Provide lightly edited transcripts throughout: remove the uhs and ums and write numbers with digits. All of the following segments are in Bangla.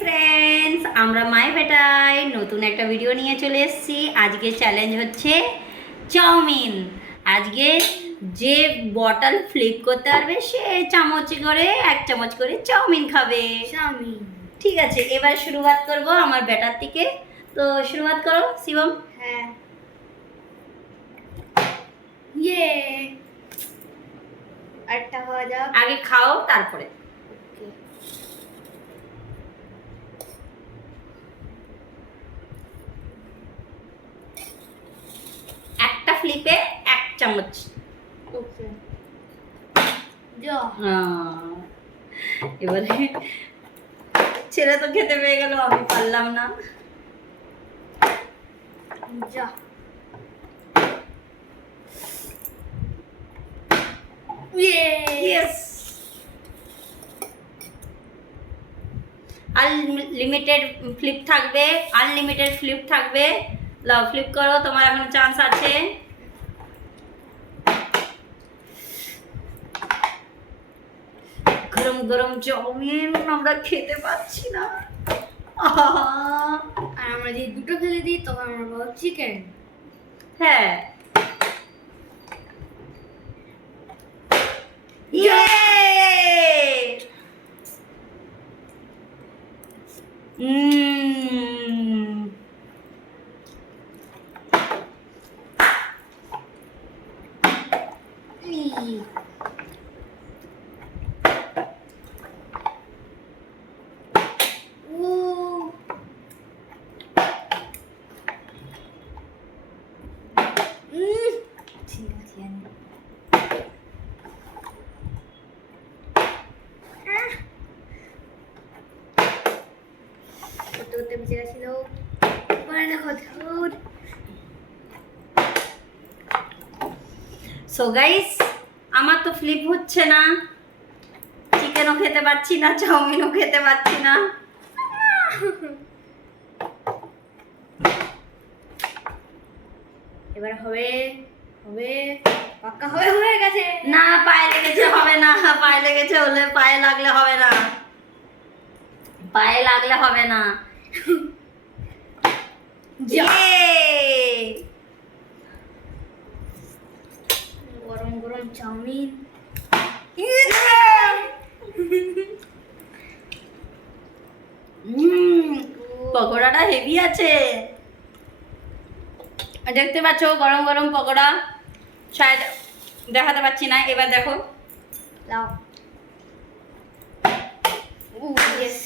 फ्रेंड्स আমরা মাই বেটায় নতুন একটা ভিডিও নিয়ে চলে এসেছি। আজকে চ্যালেঞ্জ হচ্ছে চাউমিন। আজকে যে বটল ফ্লিপ করতে পারবে সে চামচ করে এক চামচ করে চাউমিন খাবে। চাউমিন ঠিক আছে, এবার শুরুয়াত করব আমার বেটার থেকে। তো শুরুয়াত করো শিবম। হ্যাঁ ইয়ে আরেকটা হওয়া যাক। আগে খাও তারপরে। ওকে একটা ফ্লিপে এক চামচ। ওকে যা এবারে ছেলে তো খেতে পেয়ে গেল, আমি পারলাম না। যা ইয়েস, আনলিমিটেড ফ্লিপ থাকবে, আনলিমিটেড ফ্লিপ থাকবে। লাও ফ্লিপ করো, তোমার এখন চান্স আছে। গরম গরম চাউমিন আমরা খেতে পাচ্ছি না। আর আমরা যদি দুটো ফেলে দিই তখন আমরা পাবো চিকেন। হ্যাঁ, ইয়ে ঠিক আছে করতে করতে বেঁচে গেছিল। এবারে দেখো ধুর। সো গাইস, আমার তো ফ্লিপ হচ্ছে না, চিকেনও খেতে পাচ্ছি না, চাউমিনও খেতে পাচ্ছি না। এবার হবে হবে পাক্কা হবে, হয়ে গেছে। না, পায়ে লেগেছে, হবে না। পায়ে লেগেছে, হলে পায়ে লাগলে হবে না, পায়ে লাগলে হবে না। গরম গরম চাউমিন। পকোড়াটা হেভি আছে, দেখতে পাচ্ছ গরম গরম পকোড়া। শায়দ দেখাতে পাচ্ছি না, এবার দেখো। লাও ইয়েস।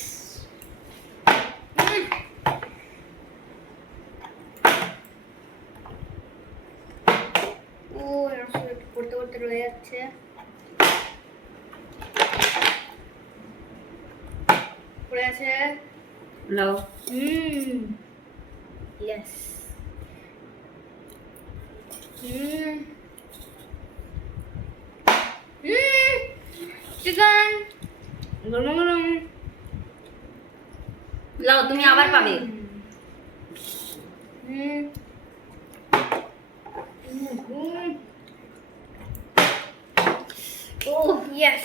ও এরকম করতে করতে রয়ে যাচ্ছে। পড়ে আছে। লাও। ইয়েস। চিকেন গরম গরম। লাও, তুমি আবার পাবে। Oh yes.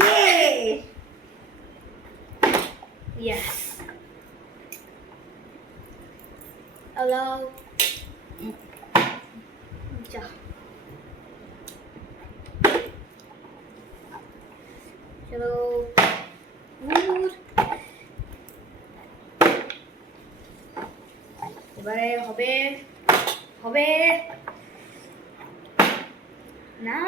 Yay! Yes. Hello. Ja. Hello. এবারে হবে হবে না